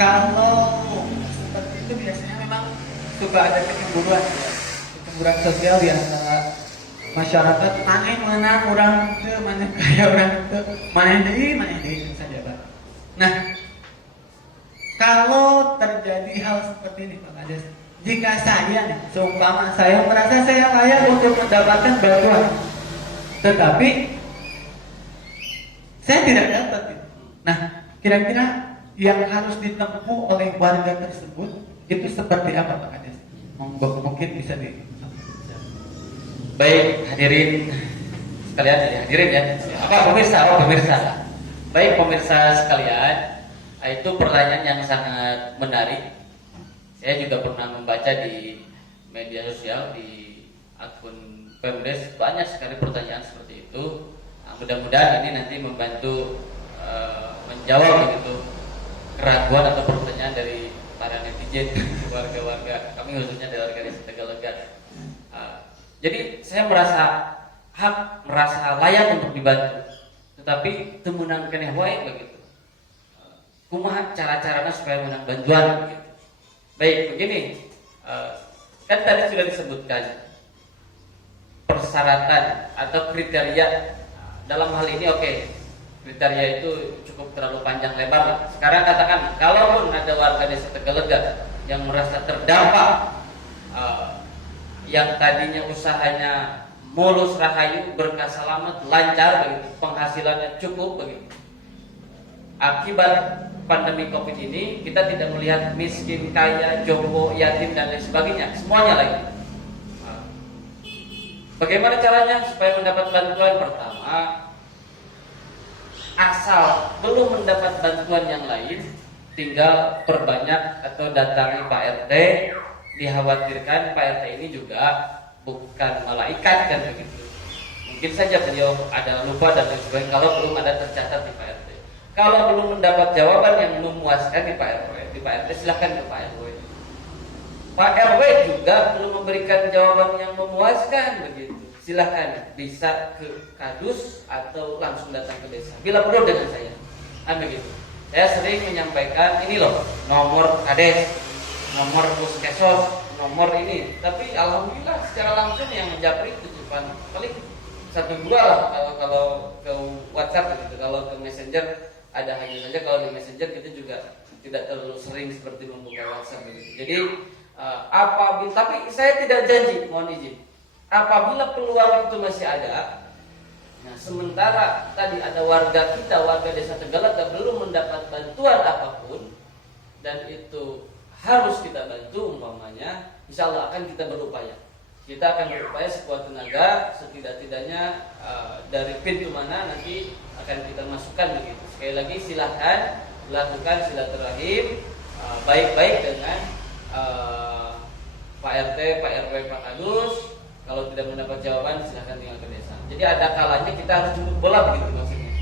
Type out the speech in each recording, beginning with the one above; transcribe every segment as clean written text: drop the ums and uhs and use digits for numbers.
Kalau seperti itu biasanya memang suka ada kecemburuan ya. Kecemburuan sosial di antara masyarakat, mana yang mana orang itu, mana kaya orang itu, mana deui saja Pak. Nah, kalau terjadi hal seperti ini Pak Kades, jika saya nih, seumpama saya merasa saya kaya untuk mendapatkan bantuan, tetapi saya tidak dapat. Nah, kira-kira yang harus ditempuh oleh warga tersebut itu seperti apa Pak Kades? Mungkin bisa di. Baik hadirin sekalian, hadirin ya. Apa pemirsa? Baik pemirsa sekalian, itu pertanyaan yang sangat menarik. Saya juga pernah membaca di media sosial, di akun Pemdes, banyak sekali pertanyaan seperti itu. Nah, mudah-mudahan ini nanti membantu menjawab begitu keraguan atau pertanyaan dari para netizen, warga-warga kami khususnya dari warga desa Tegalega. Jadi saya merasa layak untuk dibantu, tetapi temunang keneh wae begitu. Kumaha cara-caranya supaya menang bantuan begitu. Baik, begini, kan tadi sudah disebutkan persyaratan atau kriteria dalam hal ini. Oke, kriteria itu cukup terlalu panjang lebar. Sekarang katakan, kalaupun ada warga desa Tegalega yang merasa terdampak, yang tadinya usahanya mulus rahayu, berkah selamat, lancar begitu, penghasilannya cukup begitu. Akibat pandemi Covid ini kita tidak melihat miskin, kaya, jompo, yatim dan lain sebagainya, semuanya lagi. Bagaimana caranya supaya mendapat bantuan? Pertama, asal belum mendapat bantuan yang lain, tinggal perbanyak atau datangi Pak RT. Dikhawatirkan Pak RT ini juga bukan malaikat kan begitu. Mungkin saja beliau ada lupa dan lain sebagainya kalau belum ada tercatat di Pak RT. Kalau belum mendapat jawaban yang memuaskan di Pak RT silahkan ke Pak RW. Pak RW juga belum memberikan jawaban yang memuaskan begitu. Silahkan bisa ke Kadus atau langsung datang ke desa. Bila perlu dengan saya. Begitu. Saya sering menyampaikan ini loh, nomor Kades, nomor puskesmas, nomor ini. Tapi alhamdulillah secara langsung yang menjapri itu cuma paling 1-2 lah kalau ke WhatsApp gitu. Kalau ke Messenger ada hanya saja, kalau di Messenger kita juga tidak terlalu sering seperti membuka WhatsApp gitu. Jadi apabila, tapi saya tidak janji, mohon izin, apabila peluang itu masih ada. Nah, sementara tadi ada warga kita, warga desa Tegalega belum mendapat bantuan apapun dan itu harus kita bantu umpamanya, insya Allah akan kita berupaya. Kita akan berupaya sekuat tenaga, setidak-tidaknya dari pintu mana nanti akan kita masukkan begitu. Sekali lagi silahkan lakukan silaturahim baik-baik dengan Pak RT, Pak RW, Pak Kadus. Kalau tidak mendapat jawaban silahkan tinggal ke desa. Jadi ada kalanya kita harus jemput bola begitu maksudnya.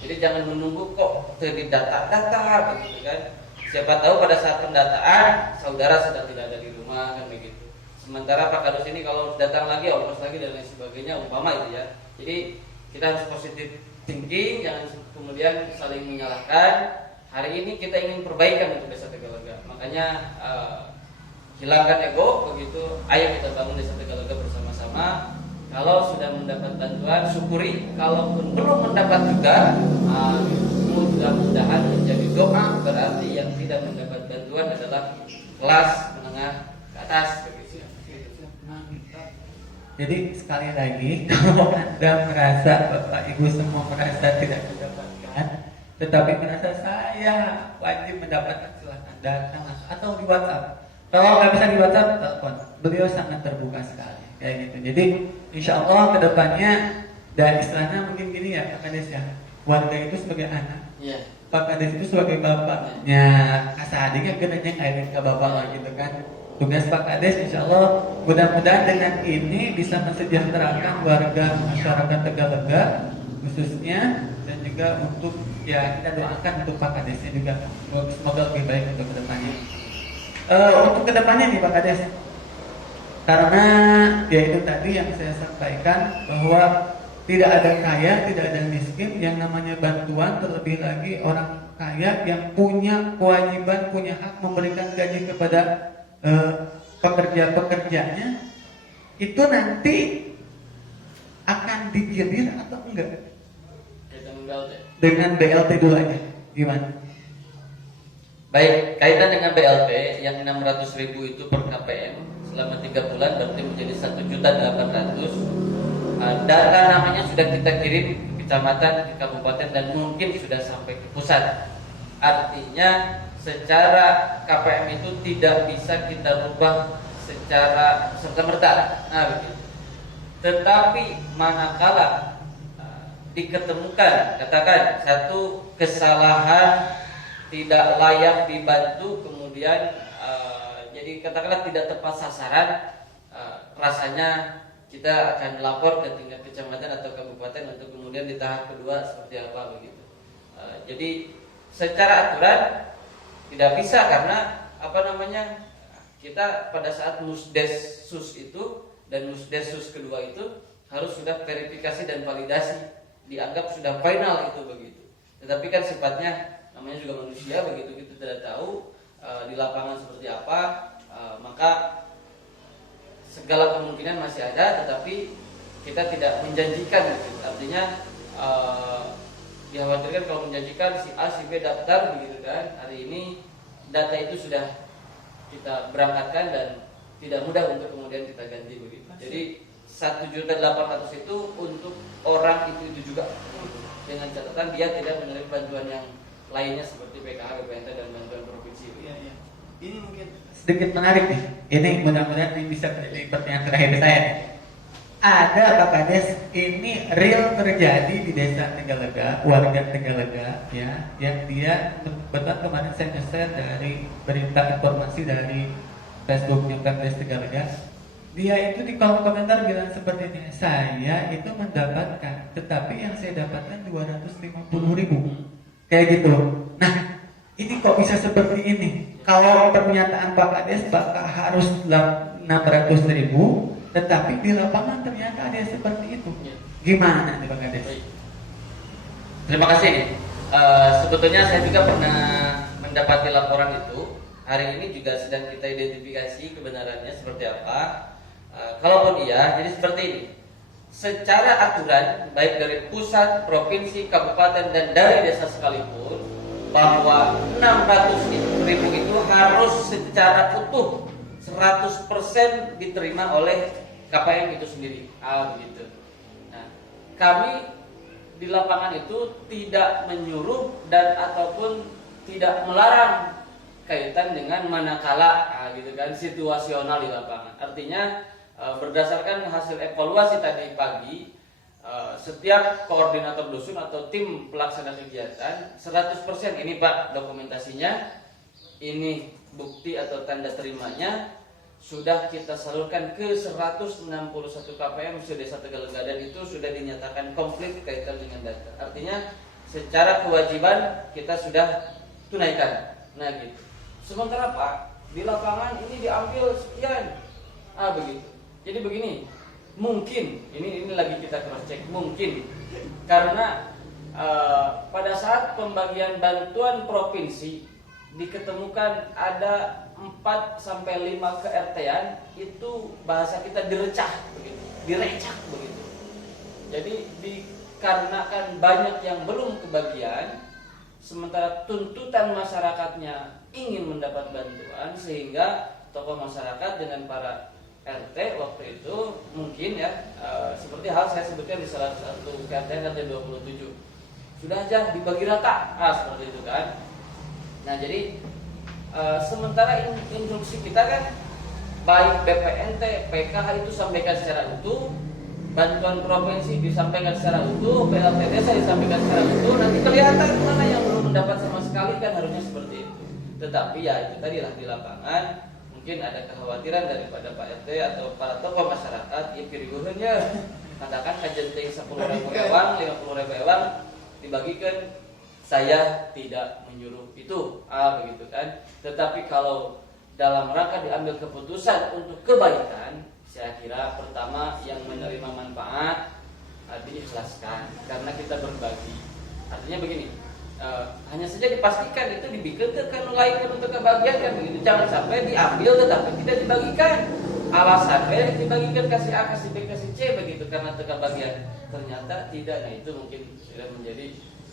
Jadi jangan menunggu kok terdata begitu kan. Siapa tahu pada saat pendataan saudara sedang tidak ada di rumah kan begitu. Sementara Pak Kadus ini kalau datang lagi, ongkos lagi dan lain sebagainya umpama itu ya. Jadi kita harus positif thinking, jangan kemudian saling menyalahkan. Hari ini kita ingin perbaikan untuk desa Tegalega. Makanya hilangkan ego begitu. Ayo kita bangun desa Tegalega bersama-sama. Kalau sudah mendapat bantuan syukuri, kalaupun belum mendapat juga mudah-mudahan menjadi doa, berarti yang tidak mendapat bantuan adalah kelas menengah ke atas begitu. Jadi sekali lagi, kalau Anda merasa, Bapak Ibu semua merasa tidak mendapatkan, tetapi merasa saya wajib mendapatkan, silahkan datang atau di WhatsApp. Kalau nggak bisa di WhatsApp, telepon. Beliau sangat terbuka sekali, kayak gitu. Jadi insya Allah kedepannya dan istilahnya mungkin gini ya Pak Kades ya, warga itu sebagai anak, Pak Kades itu sebagai bapaknya, kasih adiknya genanya ngairin ke bapak gitu kan. Tugas Pak Kades insya Allah mudah-mudahan dengan ini bisa mensejahterakan warga masyarakat Tegalega khususnya, dan juga untuk ya kita doakan untuk Pak Kadesnya juga semoga lebih baik untuk kedepannya. Untuk kedepannya nih Pak Kades, karena ya itu tadi yang saya sampaikan bahwa tidak ada kaya, tidak ada miskin, yang namanya bantuan terlebih lagi orang kaya saya yang punya kewajiban, punya hak memberikan gaji kepada pekerja-pekerjanya itu nanti akan digilir atau enggak? Dengan BLT dulu aja, gimana? Baik, kaitan dengan BLT yang 600.000 itu per KPM selama 3 bulan berarti menjadi 1.800.000. Data namanya sudah kita kirim ke kecamatan, ke kabupaten dan mungkin sudah sampai ke pusat. Artinya secara KPM itu tidak bisa kita rubah secara serta-merta. Nah, begitu. Tetapi manakala diketemukan katakan satu kesalahan tidak layak dibantu, kemudian jadi katakanlah tidak tepat sasaran, rasanya kita akan lapor ke tingkat kecamatan atau kabupaten untuk kemudian di tahap kedua seperti apa begitu. Jadi secara aturan tidak bisa karena kita pada saat musdesus itu dan musdesus kedua itu harus sudah verifikasi dan validasi, dianggap sudah final itu begitu. Tetapi kan sifatnya namanya juga manusia begitu, kita tidak tahu di lapangan seperti apa, maka segala kemungkinan masih ada, tetapi kita tidak menjanjikan gitu. Artinya dikhawatirkan kalau menjanjikan si A si B daftar begitu kan, hari ini data itu sudah kita berangkatkan dan tidak mudah untuk kemudian kita ganti begitu. Jadi 1.800.000 itu untuk orang itu juga dengan catatan dia tidak menerima bantuan yang lainnya seperti PKH, BPNT dan bantuan provinsi. Iya. Ini mungkin sedikit menarik nih. Ini mudah-mudahan ini bisa menjadi pertanyaan terakhir saya. Ada Pak Kades, ini real terjadi di desa Tegalega, warga Tegalega ya, yang dia kebetulan kemarin saya nge-share dari berita informasi dari Facebooknya Kades Tegalega. Dia itu di kolom komentar bilang seperti ini, saya itu mendapatkan, tetapi yang saya dapatkan 250.000, kayak gitu. Nah, ini kok bisa seperti ini? Kalau pernyataan Pak Kades bakal harus 600.000, tetapi di lapangan ternyata ada yang seperti itu. Gimana nih Pak Kades? Terima kasih nih. Sebetulnya saya juga pernah mendapati laporan itu. Hari ini juga sedang kita identifikasi kebenarannya seperti apa. Kalaupun iya, jadi seperti ini. Secara aturan, baik dari pusat, provinsi, kabupaten, dan dari desa sekalipun, bahwa 600.000 itu harus secara utuh 100% diterima oleh KPM itu sendiri. Begitu. Nah, kami di lapangan itu tidak menyuruh dan ataupun tidak melarang kaitan dengan manakala gitu kan, situasional di lapangan. Artinya berdasarkan hasil evaluasi tadi pagi, setiap koordinator dusun atau tim pelaksana kegiatan 100% ini Pak dokumentasinya, ini bukti atau tanda terimanya sudah kita salurkan ke 161 KPM se-Desa Tegalega dan itu sudah dinyatakan komplit kaitan dengan data. Artinya secara kewajiban kita sudah tunaikan. Nah gitu. Sementara Pak di lapangan ini diambil sekian, begitu. Jadi begini, mungkin ini lagi kita cross check, mungkin karena pada saat pembagian bantuan provinsi diketemukan ada 4-5 ke-RT-an itu bahasa kita direcah begitu, direcak begitu. Jadi dikarenakan banyak yang belum kebagian, sementara tuntutan masyarakatnya ingin mendapat bantuan, sehingga tokoh masyarakat dengan para RT waktu itu mungkin ya seperti hal saya sebutkan di salah satu RT 27 sudah aja dibagi rata, seperti itu kan. Nah jadi sementara instruksi kita kan baik BPNT, PKH itu sampaikan secara utuh, bantuan provinsi disampaikan secara utuh, BLT desa disampaikan secara utuh, nanti kelihatan mana yang belum mendapat sama sekali kan harusnya seperti itu. Tetapi ya itu tadilah di lapangan mungkin ada kekhawatiran daripada Pak RT atau para tokoh masyarakat, ya piriguhnya katakan kajenting 10.000 ewang, 50.000 ewang dibagikan, saya tidak menyuruh itu, begitu kan. Tetapi kalau dalam rangka diambil keputusan untuk kebaikan, saya kira pertama yang menerima manfaat diikhlaskan karena kita berbagi. Artinya begini, hanya saja dipastikan itu dibikirkan melahirkan untuk kebagian kan begitu. Jangan sampai diambil tetapi tidak dibagikan. Alasannya dibagikan kasih A, kasih B, kasih C begitu karena kebagian. Ternyata tidak. Nah itu mungkin sudah menjadi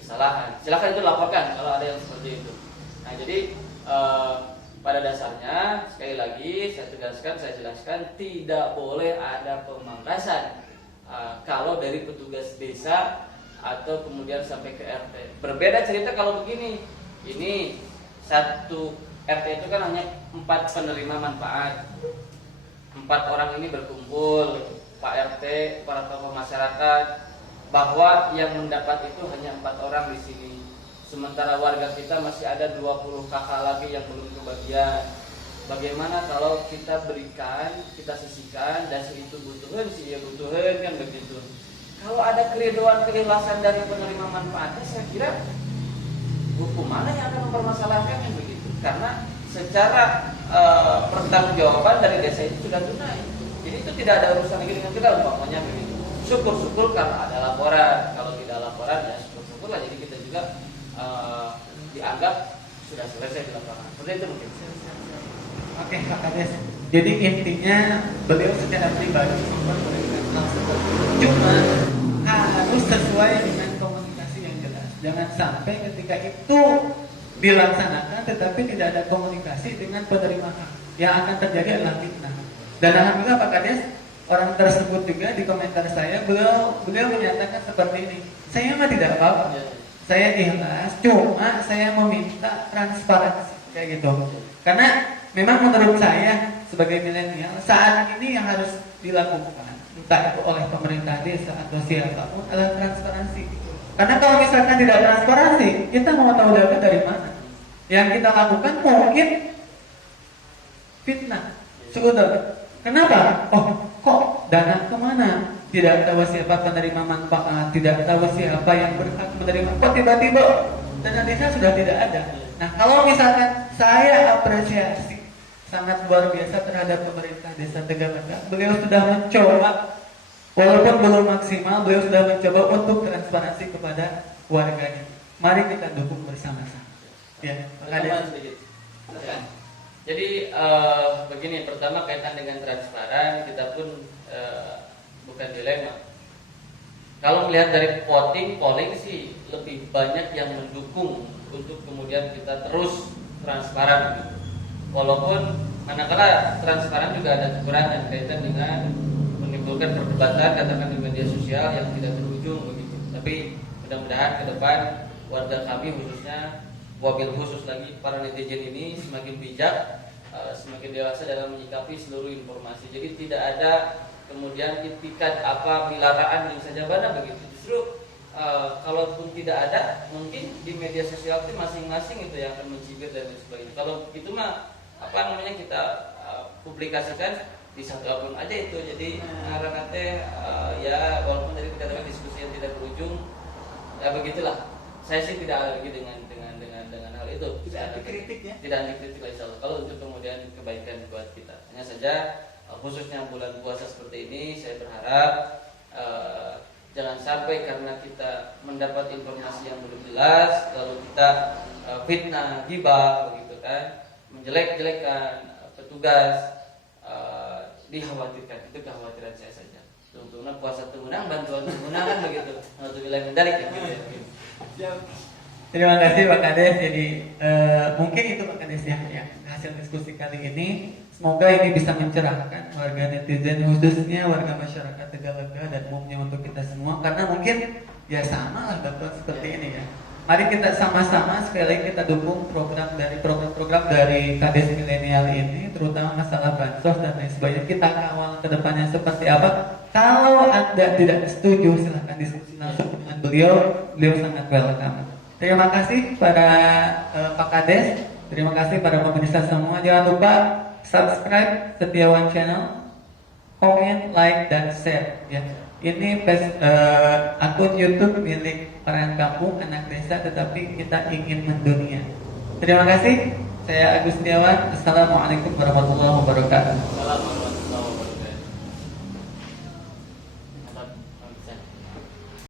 kesalahan. Silakan itu laporkan kalau ada yang seperti itu. Nah jadi pada dasarnya sekali lagi saya tegaskan, saya jelaskan tidak boleh ada pemangkasan kalau dari petugas desa atau kemudian sampai ke RT. Berbeda cerita kalau begini. Ini satu RT itu kan hanya 4 penerima manfaat. 4 orang ini berkumpul, Pak RT, para tokoh masyarakat, bahwa yang mendapat itu hanya 4 orang di sini. Sementara warga kita masih ada 20 kakak lagi yang belum kebagian. Bagaimana kalau kita berikan, kita sisihkan, dan si itu butuhin, si dia butuhin kan begitu. Kalau ada keriduan keikhlasan dari penerima manfaatnya, saya kira hukum mana yang akan mempermasalahkan yang begitu? Karena secara pertanggungjawaban dari desa itu sudah tunai. Jadi itu tidak ada urusan lagi dengan kita, umpamanya begitu. Syukur-syukur karena ada laporan. Kalau tidak laporan ya syukur-syukur lah. Jadi kita juga dianggap sudah selesai di lapangan. Seperti itu mungkin. Oke, Pak Kades. Jadi intinya beliau secara pribadi memberikan hal seperti itu. Cuma harus sesuai dengan komunikasi yang jelas. Jangan sampai ketika itu dilaksanakan tetapi tidak ada komunikasi dengan penerima hak. Yang akan terjadi adalah fitnah. Dan alhamdulillah Pak Kades, orang tersebut juga di komentar saya beliau menyatakan seperti ini. Saya mah tidak apa-apa. Saya ikhlas, cuma saya meminta transparansi kayak gitu. Karena memang menurut saya sebagai milenial saat ini yang harus dilakukan entah itu oleh pemerintah desa atau siapapun adalah transparansi. Karena kalau misalkan tidak transparansi, kita mau tahu data dari mana? Yang kita lakukan mungkin fitnah, sudut. Kenapa? Oh, kok dana kemana? Tidak tahu siapa penerima manfaat, tidak tahu siapa yang berhak menerima. Kok tiba-tiba dana desa sudah tidak ada? Nah, kalau misalkan saya apresiasi sangat luar biasa terhadap pemerintah desa Tegalega, beliau sudah mencoba, walaupun belum maksimal, beliau sudah mencoba untuk transparansi kepada warganya. Mari kita dukung bersama-sama. Ya, sedikit. Jadi begini, pertama kaitan dengan transparan, kita pun bukan dilema. Kalau melihat dari polling sih lebih banyak yang mendukung untuk kemudian kita terus transparan. Walaupun manakala transparan juga ada kekurangan kaitan dengan menimbulkan perdebatan katakan di media sosial yang tidak berujung begitu. Tapi mudah-mudahan ke depan warga kami khususnya wabil khusus lagi para netizen ini semakin bijak, semakin dewasa dalam menyikapi seluruh informasi. Jadi tidak ada kemudian itikat apa milaraan yang saja bana begitu. Justru kalaupun tidak ada, mungkin di media sosial itu masing-masing itu yang akan mencibir dan lain sebagainya. Kalau itu mah apa namanya kita publikasikan di satu akun aja itu. Jadi harapannya ya walaupun tadi dikatakan diskusi yang tidak berujung, ya begitulah. Saya sih tidak ada lagi dengan hal itu. Tidak anti kritik ya? Tidak anti kritik lah insya Allah. Kalau untuk kemudian kebaikan buat kita. Hanya saja khususnya bulan puasa seperti ini, saya berharap jangan sampai karena kita mendapat informasi yang belum jelas, lalu kita fitnah, gibah, begitu kan, menjelek-jelekan petugas, dikhawatirkan. Itu kekhawatiran saya saja. Tentunya puasa menang, bantuan menang kan begitu. Untuk wilayah mendalik ya. Terima kasih Pak Kades. Jadi mungkin itu Pak Kades ya hasil diskusi kali ini. Semoga ini bisa mencerahkan warga netizen khususnya warga masyarakat Tegalega dan umumnya untuk kita semua. Karena mungkin ya sama lah bantuan seperti ini ya. Mari kita sama-sama sekali lagi kita dukung program dari Kades Milenial ini, terutama masalah bansos dan lain sebagainya. Kita kawal ke depannya seperti apa. Kalau Anda tidak setuju silahkan diskusi langsung dengan beliau sangat welcome. Terima kasih pada Pak Kades, terima kasih pada pemirsa semua. Jangan lupa subscribe Setiawan Channel, komen, like, dan share. Ya, ini akun YouTube milik Peran Kampung Anak Desa, tetapi kita ingin mendunia. Terima kasih. Saya Agus Setiawan. Assalamualaikum warahmatullahi wabarakatuh.